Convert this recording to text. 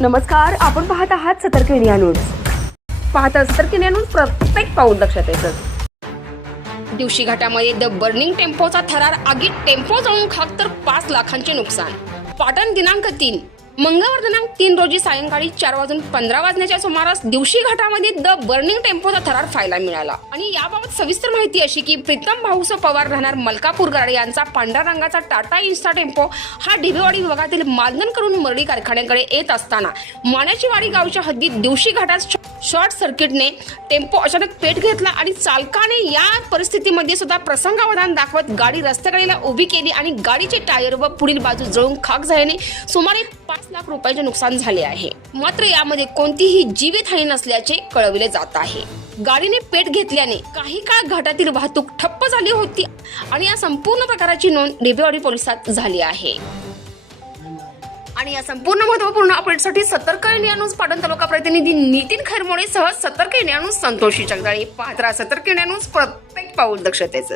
नमस्कार आपण पाहत आहात सतर्क इंडिया न्यूज. पाहत सतर्क इंडिया न्यूज प्रत्येक पाऊल लक्षात येतं. दिवशी घाटामध्ये द बर्निंग टेम्पोचा थरार आगीत टेम्पो जाऊन खाक तर पाच लाखांचे नुकसान. पाटण दिनांक तीन मंगळवार दिनांक तीन रोजी सायंकाळी चार वाजून पंधरा वाजण्याच्या सुमारास दिवशी घाटामध्ये द बर्निंग टेम्पोचा थरार पाहायला मिळाला. आणि याबाबत सविस्तर माहिती अशी की प्रीतम भाऊस पवार राहणार मलकापूर गाडे यांचा पांढऱ्या रंगाचा टाटा इन्स्टा टेम्पो हा ढिबेवाडी विभागातील मालदन करून मरडी कारखान्याकडे येत असताना माण्याचीवाडी गावच्या हद्दीत दिवशी घाटात शॉर्ट सर्किटने टेम्पो अचानक पेट घेतला आणि चालकाने या परिस्थितीमध्ये सुद्धा प्रसंगावधान दाखवत गाडी रस्त्याकडेला उभी केली आणि गाडीचे टायर व पुढील बाजू जळून खाक झाल्याने सुमारे पाच लाख रुपयाचे नुकसान झाले आहे. मात्र यामध्ये कोणतीही जीवितहानी नसल्याचे कळविले जात आहे. गाडीने पेट घेतल्याने काही काळ घाटातील वाहतूक ठप्प झाली होती आणि या संपूर्ण प्रकाराची नोंद रेबेवाडी पोलिसात झाली आहे. आणि या संपूर्ण महत्त्वपूर्ण अपडेटसाठी सतर्क इंडिया न्यूज पाटण तालुका प्रतिनिधी नितीन खैरमोडे सह सतर्क इंडिया न्यूज संतोषी जगदाळे पाहत राहा सतर्क इंडिया न्यूज प्रत्येक पाऊल दक्षतेच